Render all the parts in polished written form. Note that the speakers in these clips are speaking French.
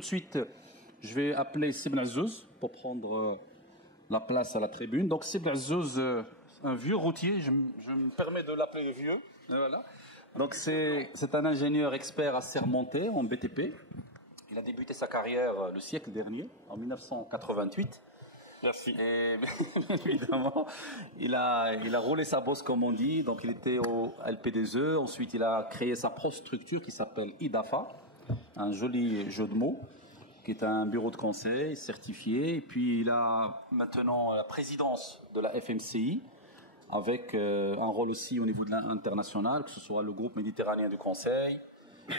Tout de suite, je vais appeler Sibn Azzouz pour prendre la place à la tribune. Donc Sibn Azzouz, un vieux routier, je me permets de l'appeler le vieux. Voilà. Donc c'est un ingénieur expert assermenté en BTP. Il a débuté sa carrière le siècle dernier, en 1988. Merci. Et évidemment, il a roulé sa bosse comme on dit. Donc il était au LPDE. Ensuite, il a créé sa propre structure qui s'appelle IDAFA, un joli jeu de mots, qui est un bureau de conseil certifié. Et puis il a maintenant la présidence de la FMCI, avec un rôle aussi au niveau de l'international, que ce soit le groupe méditerranéen du conseil,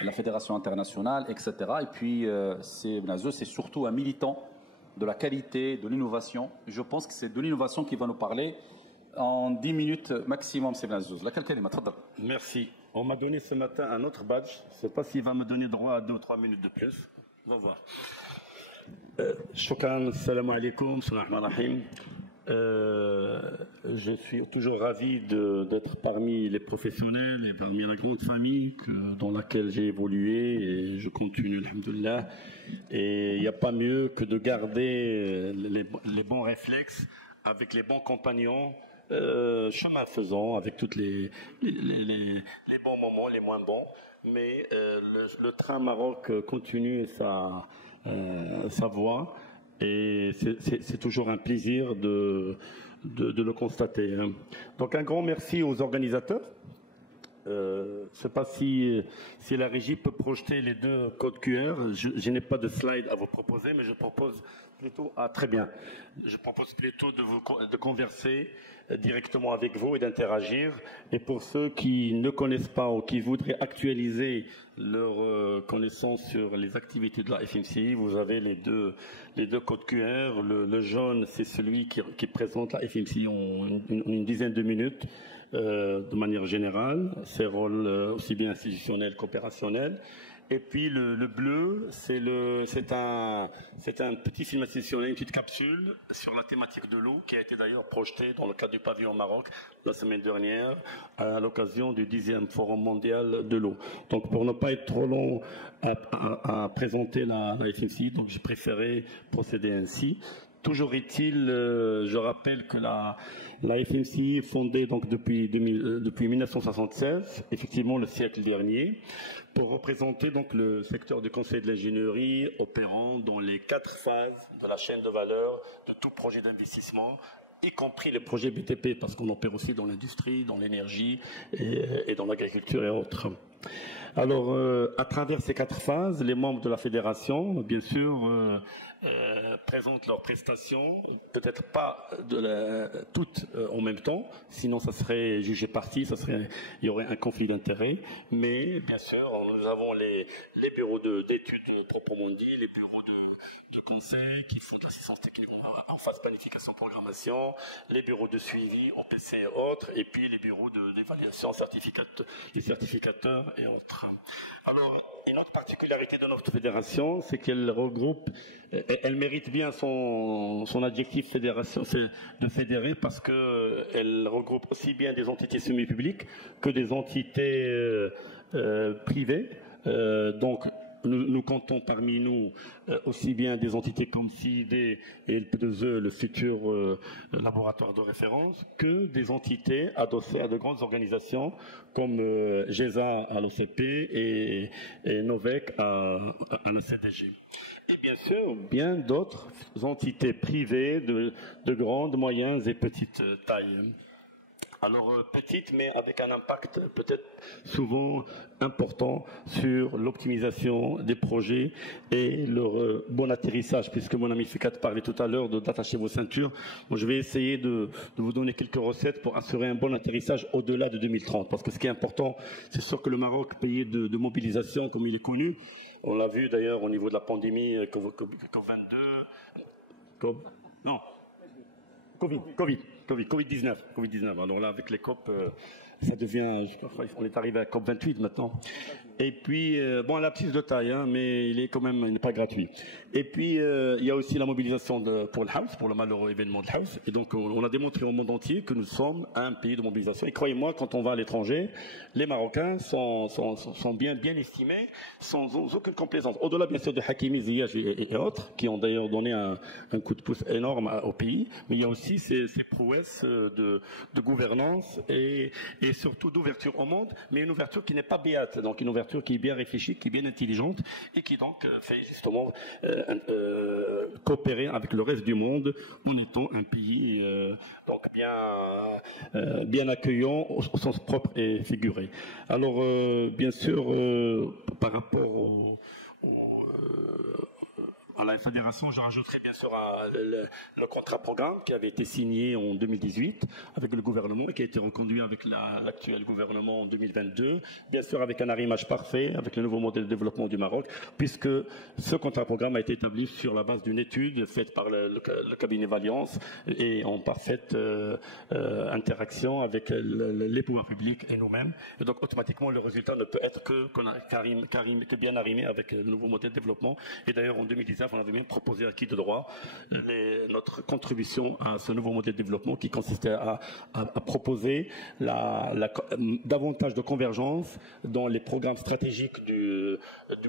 la fédération internationale, etc. Et puis c'est surtout un militant de la qualité, de l'innovation. Je pense que c'est de l'innovation qui va nous parler en 10 minutes maximum. C'est Azzouz. Laquelle kalima, tfadal. Merci. On m'a donné ce matin un autre badge. Je ne sais pas s'il va me donner droit à 2 ou 3 minutes de plus. On va voir. Shukran, salam alaikum, salam alaikum. Je suis toujours ravi d'être parmi les professionnels et parmi la grande famille dans laquelle j'ai évolué et je continue, alhamdoulilah. Et il n'y a pas mieux que de garder les bons réflexes avec les bons compagnons, chemin faisant, avec toutes les bons moments, les moins bons. Mais le train Maroc continue sa voie. Et c'est toujours un plaisir de le constater. Donc un grand merci aux organisateurs. Je ne sais pas si la régie peut projeter les 2 codes QR. Je n'ai pas de slide à vous proposer, mais je propose plutôt, très bien. Je propose plutôt de converser directement avec vous et d'interagir. Et pour ceux qui ne connaissent pas ou qui voudraient actualiser leur connaissance sur les activités de la FMCI, vous avez les deux codes QR. Le jaune, c'est celui qui présente la FMCI en une dizaine de minutes. De manière générale, ses rôles aussi bien institutionnels qu'opérationnels. Et puis le bleu, c'est un petit film institutionnel, une petite capsule sur la thématique de l'eau qui a été d'ailleurs projetée dans le cadre du pavillon au Maroc la semaine dernière à l'occasion du 10e Forum mondial de l'eau. Donc pour ne pas être trop long à présenter la FMCI, donc j'ai préféré procéder ainsi. Toujours est-il, je rappelle que la FMCI est fondée donc depuis 1976, effectivement le siècle dernier, pour représenter donc le secteur du conseil de l'ingénierie opérant dans les 4 phases de la chaîne de valeur de tout projet d'investissement, y compris les projets BTP, parce qu'on opère aussi dans l'industrie, dans l'énergie et dans l'agriculture et autres. Alors, à travers ces 4 phases, les membres de la fédération, bien sûr, présentent leurs prestations, peut-être pas toutes en même temps, sinon ça serait jugé parti, il y aurait un conflit d'intérêts. Mais bien sûr, nous avons les bureaux d'études proprement dit, les bureaux de conseil qui font de l'assistance technique en phase planification programmation, les bureaux de suivi en PC et autres, et puis les bureaux d'évaluation, les certificateurs et autres. Alors, une autre particularité de notre fédération, c'est qu'elle regroupe, elle mérite bien son adjectif fédération, c'est de fédérer, parce que elle regroupe aussi bien des entités semi-publiques que des entités privées. Donc, nous comptons parmi nous aussi bien des entités comme CID et LP2E, le futur laboratoire de référence, que des entités adossées à de grandes organisations comme GESA à l'OCP et Novec à la CDG. Et bien sûr, bien d'autres entités privées de grandes, moyennes et petites tailles. Alors petite, mais avec un impact peut-être souvent important sur l'optimisation des projets et leur bon atterrissage, puisque mon ami Fikat parlait tout à l'heure d'attacher vos ceintures. Moi, je vais essayer de vous donner quelques recettes pour assurer un bon atterrissage au-delà de 2030, parce que ce qui est important, c'est sûr que le Maroc, pays de mobilisation comme il est connu, on l'a vu d'ailleurs au niveau de la pandémie COV22, Covid. Covid-19. Alors là, avec les COP, ça devient, on est arrivé à COP 28 maintenant. Et puis, bon, un lapsus de taille, hein, mais il n'est pas gratuit. Et puis, il y a aussi la mobilisation pour le House, pour le malheureux événement de House. Et donc, on a démontré au monde entier que nous sommes un pays de mobilisation. Et croyez-moi, quand on va à l'étranger, les Marocains sont bien estimés, sans aucune complaisance. Au-delà, bien sûr, de Hakimi, Ziyech et autres, qui ont d'ailleurs donné un coup de pouce énorme au pays, mais il y a aussi ces prouesses de gouvernance et surtout d'ouverture au monde, mais une ouverture qui n'est pas béate, donc une ouverture qui est bien réfléchie, qui est bien intelligente et qui donc fait justement coopérer avec le reste du monde en étant un pays donc bien accueillant au sens propre et figuré. Alors bien sûr par rapport à la fédération, je rajouterai bien sûr le contrat programme qui avait été signé en 2018 avec le gouvernement et qui a été reconduit avec l'actuel gouvernement en 2022, bien sûr avec un arrimage parfait avec le nouveau modèle de développement du Maroc, puisque ce contrat programme a été établi sur la base d'une étude faite par le cabinet Valiance et en parfaite interaction avec les pouvoirs publics et nous-mêmes. Et donc automatiquement le résultat ne peut être que bien arrimé avec le nouveau modèle de développement. Et d'ailleurs en 2019, on avait même proposé à qui de droit notre contribution à ce nouveau modèle de développement qui consistait à proposer davantage de convergence dans les programmes stratégiques du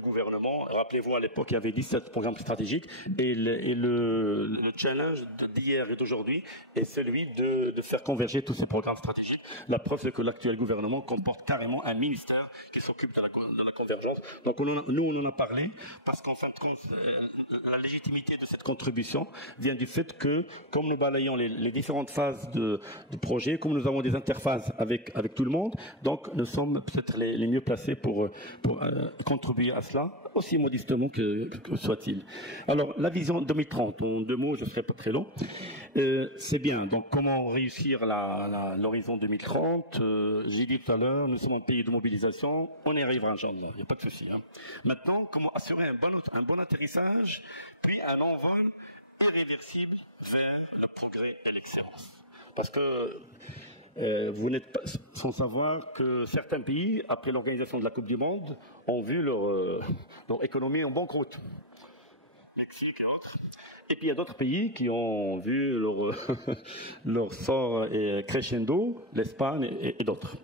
gouvernement. Rappelez-vous, à l'époque, il y avait 17 programmes stratégiques et le challenge d'hier et d'aujourd'hui est celui de faire converger tous ces programmes stratégiques. La preuve, c'est que l'actuel gouvernement comporte carrément un ministère qui s'occupe de la convergence. Donc nous, on en a parlé parce qu'en fin de compte, la légitimité de cette contribution vient du fait que, comme nous balayons les différentes phases du projet, comme nous avons des interfaces avec tout le monde, donc nous sommes peut-être les mieux placés pour contribuer à cela, aussi modestement que soit-il. Alors, la vision 2030, en 2 mots, je ne serai pas très long. C'est bien. Donc, comment réussir l'horizon 2030 j'ai dit tout à l'heure, nous sommes un pays de mobilisation. On y arrivera, Inch'Allah. Il n'y a pas de souci. Hein. Maintenant, comment assurer un bon atterrissage, puis un envol irréversible vers le progrès et l'excellence. Parce que vous n'êtes pas sans savoir que certains pays, après l'organisation de la Coupe du Monde, ont vu leur économie en banqueroute. Mexique et autres. Et puis il y a d'autres pays qui ont vu leur sort crescendo, l'Espagne et d'autres.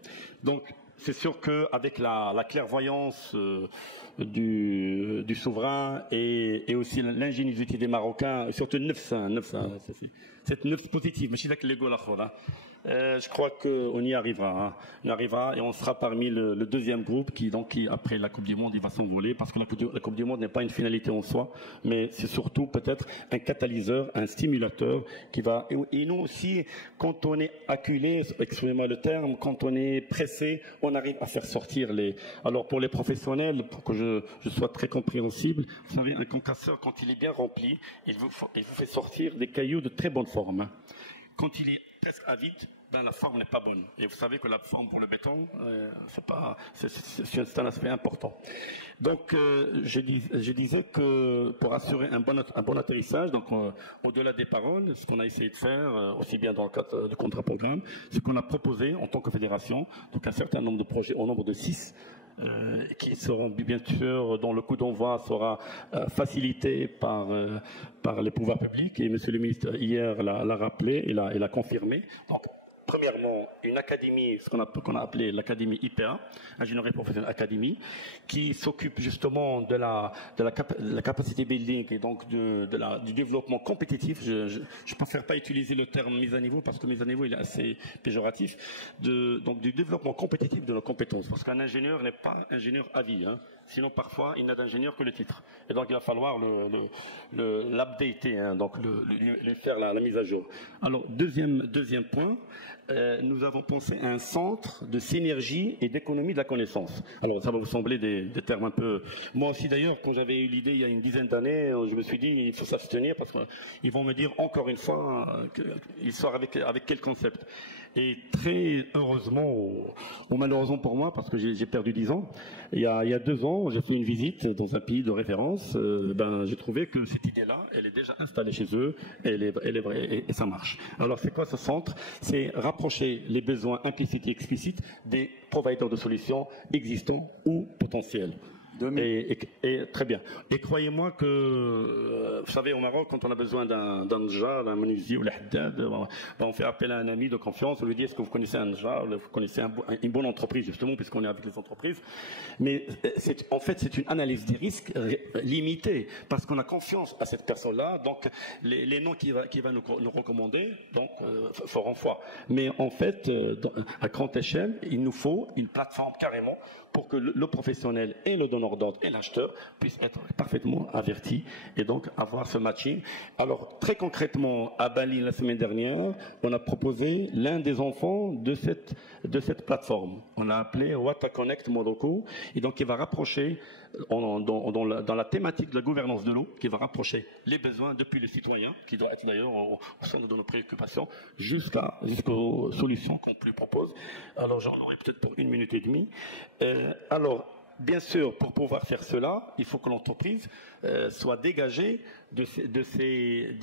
Donc c'est sûr qu'avec la clairvoyance du souverain et aussi l'ingéniosité des Marocains, surtout cette neuf positive, je crois qu'on y arrivera. Hein. On y arrivera et on sera parmi le deuxième groupe qui, après la Coupe du Monde, il va s'envoler parce que la Coupe du Monde n'est pas une finalité en soi, mais c'est surtout peut-être un catalyseur, un stimulateur qui va. Et nous aussi, quand on est acculé, excusez-moi le terme, quand on est pressé, on arrive à faire sortir les. Alors pour les professionnels, pour que je sois très compréhensible, vous savez, un concasseur, quand il est bien rempli, il vous fait sortir des cailloux de très bonne forme. Hein. Quand il est presque avide, la forme n'est pas bonne. Et vous savez que la forme pour le béton, c'est un aspect important. Donc, je disais que pour assurer un bon atterrissage, donc au-delà des paroles, ce qu'on a essayé de faire, aussi bien dans le cadre du contrat programme, ce qu'on a proposé en tant que fédération, donc un certain nombre de projets, au nombre de 6, qui seront bien sûr, dont le coup d'envoi sera facilité par les pouvoirs publics. Et Monsieur le ministre hier l'a rappelé et l'a confirmé. Donc, premièrement, une académie, ce qu'on a appelé l'académie IPA, Ingénierie Professionnelle Académie, qui s'occupe justement de la capacité building et donc du développement compétitif. Je préfère pas utiliser le terme mise à niveau parce que mise à niveau il est assez péjoratif. Donc du développement compétitif de nos compétences, parce qu'un ingénieur n'est pas ingénieur à vie. Hein. Sinon, parfois, il n'a d'ingénieur que le titre. Et donc, il va falloir l'updater, hein, donc lui faire la mise à jour. Alors, deuxième point, nous avons pensé à un centre de synergie et d'économie de la connaissance. Alors, ça va vous sembler des termes un peu... Moi aussi, d'ailleurs, quand j'avais eu l'idée il y a une dizaine d'années, je me suis dit, il faut s'abstenir parce qu'ils vont me dire encore une fois, ils sortent avec quel concept. Et très heureusement, ou malheureusement pour moi, parce que j'ai perdu 10 ans, il y a 2 ans, j'ai fait une visite dans un pays de référence. J'ai trouvé que cette idée-là, elle est déjà installée chez eux, elle est vraie et ça marche. Alors c'est quoi ce centre? C'est rapprocher les besoins implicites et explicites des providers de solutions existants ou potentiels. Et très bien. Et croyez-moi que, vous savez, au Maroc, quand on a besoin d'un njar, d'un menuisier ou l'haddad, on fait appel à un ami de confiance, on lui dit est-ce que vous connaissez un njar, vous connaissez une bonne entreprise, justement, puisqu'on est avec les entreprises. Mais en fait, c'est une analyse des risques limitée, parce qu'on a confiance à cette personne-là, donc les noms qu'il va nous recommander, donc, feront foi. Mais en fait, à grande échelle, il nous faut une plateforme carrément pour que le professionnel et le donneur d'ordre et l'acheteur puissent être parfaitement avertis et donc avoir ce matching. Alors, très concrètement, à Bali, la semaine dernière, on a proposé l'un des enfants de cette plateforme. On l'a appelé Wata Connect Morocco, et donc il va rapprocher, dans la thématique de la gouvernance de l'eau, qui va rapprocher les besoins depuis le citoyen, qui doit être d'ailleurs au centre de nos préoccupations, jusqu'aux solutions qu'on lui propose. Alors, j'en aurai peut-être pour 1 minute et demie. Alors, bien sûr, pour pouvoir faire cela, il faut que l'entreprise soit dégagée de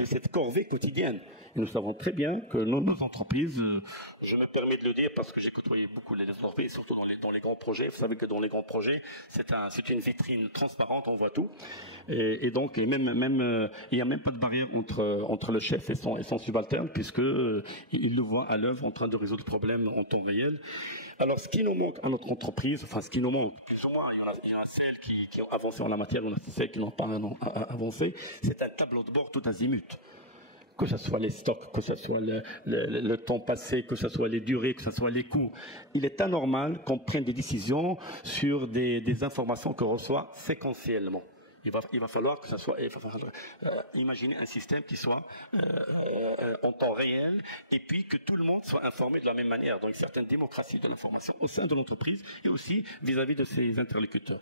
cette corvée quotidienne. Et nous savons très bien que nos entreprises, je me permets de le dire parce que j'ai côtoyé beaucoup les entreprises, surtout dans les grands projets. Vous savez que dans les grands projets, c'est une vitrine transparente, on voit tout. Et donc, il n'y a même pas de barrière entre le chef et son subalterne, puisque il le voit à l'œuvre en train de résoudre le problème en temps réel. Alors, ce qui nous manque à notre entreprise, enfin, ce qui nous manque, plus ou moins, il y en a celles qui ont avancé en la matière, il y en a celles qui n'ont pas avancé, c'est un tableau de bord tout azimut. Que ce soit les stocks, que ce soit le temps passé, que ce soit les durées, que ce soit les coûts. Il est anormal qu'on prenne des décisions sur des informations qu'on reçoit séquentiellement. Il va falloir que ça soit, imaginer un système qui soit en temps réel et puis que tout le monde soit informé de la même manière. Donc, une certaine démocratie de l'information au sein de l'entreprise et aussi vis-à-vis de ses interlocuteurs.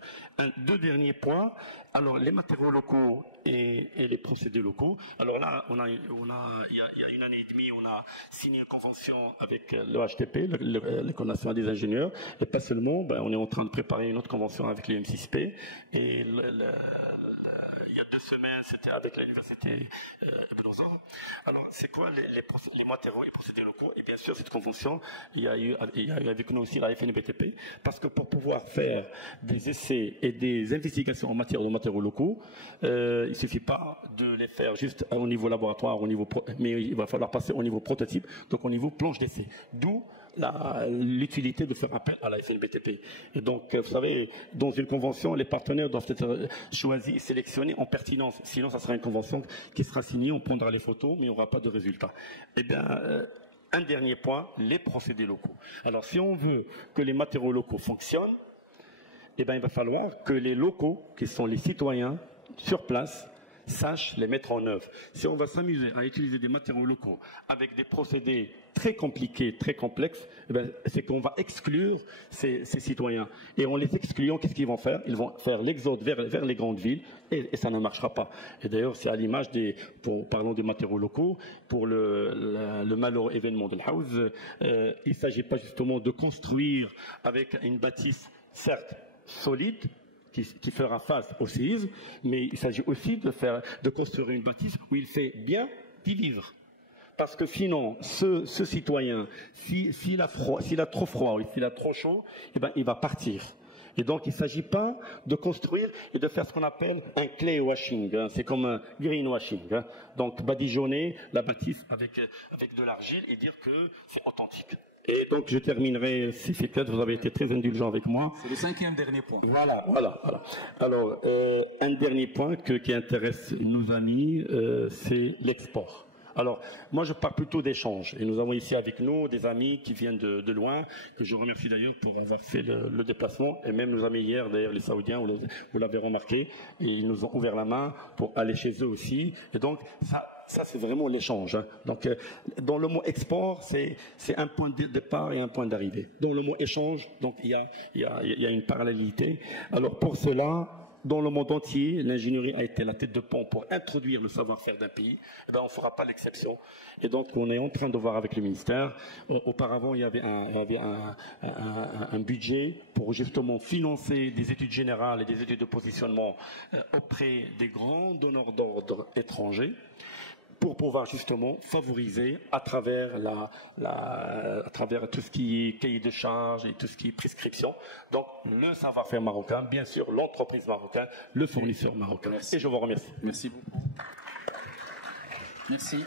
2 derniers points. Alors, les matériaux locaux et les procédés locaux. Alors là, il y a 1 année et demie, on a signé une convention avec le HTP, l'École nationale des ingénieurs, et pas seulement, on est en train de préparer une autre convention avec les M6P, et il y a 2 semaines, c'était avec l'université Ibn Zor. Alors, c'est quoi les matériaux et procédés locaux? Et bien sûr, cette convention, il y a eu avec nous aussi la FNBTP, parce que pour pouvoir faire des essais et des investigations en matière de matériaux locaux, il ne suffit pas de les faire juste au niveau laboratoire, mais il va falloir passer au niveau prototype, donc au niveau planche d'essai. D'où l'utilité de faire appel à la FNBTP. Et donc, vous savez, dans une convention, les partenaires doivent être choisis et sélectionnés en pertinence. Sinon, ça sera une convention qui sera signée, on prendra les photos, mais il n'y aura pas de résultat. Eh bien, un dernier point, les procédés locaux. Alors, si on veut que les matériaux locaux fonctionnent, eh bien, il va falloir que les locaux, qui sont les citoyens sur place, sachent les mettre en œuvre. Si on va s'amuser à utiliser des matériaux locaux avec des procédés très compliqués, très complexes, c'est qu'on va exclure ces citoyens. Et en les excluant, qu'est-ce qu'ils vont faire? Ils vont faire l'exode vers les grandes villes et ça ne marchera pas. Et d'ailleurs, c'est à l'image parlons des matériaux locaux, pour le malheureux événement de l'Haouz, il ne s'agit pas justement de construire avec une bâtisse, certes, solide, qui fera face au séisme, mais il s'agit aussi de construire une bâtisse où il fait bien d'y vivre. Parce que sinon, ce citoyen, s'il a trop froid ou s'il a trop chaud, il va partir. Et donc, il ne s'agit pas de construire et de faire ce qu'on appelle un clay washing. Hein. C'est comme un greenwashing. Hein. Donc, badigeonner la bâtisse avec de l'argile et dire que c'est authentique. Et donc, je terminerai, si c'est clair, vous avez été très indulgent avec moi. C'est le 5e dernier point. Voilà. Alors, un dernier point qui intéresse nos amis, c'est l'export. Alors, moi, je parle plutôt d'échanges. Et nous avons ici avec nous des amis qui viennent de loin, que je remercie d'ailleurs pour avoir fait le déplacement. Et même nos amis hier, d'ailleurs, les Saoudiens, vous l'avez remarqué, et ils nous ont ouvert la main pour aller chez eux aussi. Et donc, ça c'est vraiment l'échange. Hein. Donc, dans le mot export, c'est un point de départ et un point d'arrivée. Dans le mot échange, donc il y a une parallélité. Alors, pour cela, dans le monde entier, l'ingénierie a été la tête de pont pour introduire le savoir-faire d'un pays, eh ben, on ne fera pas l'exception. Et donc, on est en train de voir avec le ministère. Auparavant, il y avait un budget pour justement financer des études générales et des études de positionnement auprès des grands donneurs d'ordre étrangers, pour pouvoir justement favoriser à travers à travers tout ce qui est cahier de charges et tout ce qui est prescription. Donc, le savoir-faire marocain, bien sûr, l'entreprise marocaine, le fournisseur marocain. Merci. Et je vous remercie. Merci beaucoup. Merci.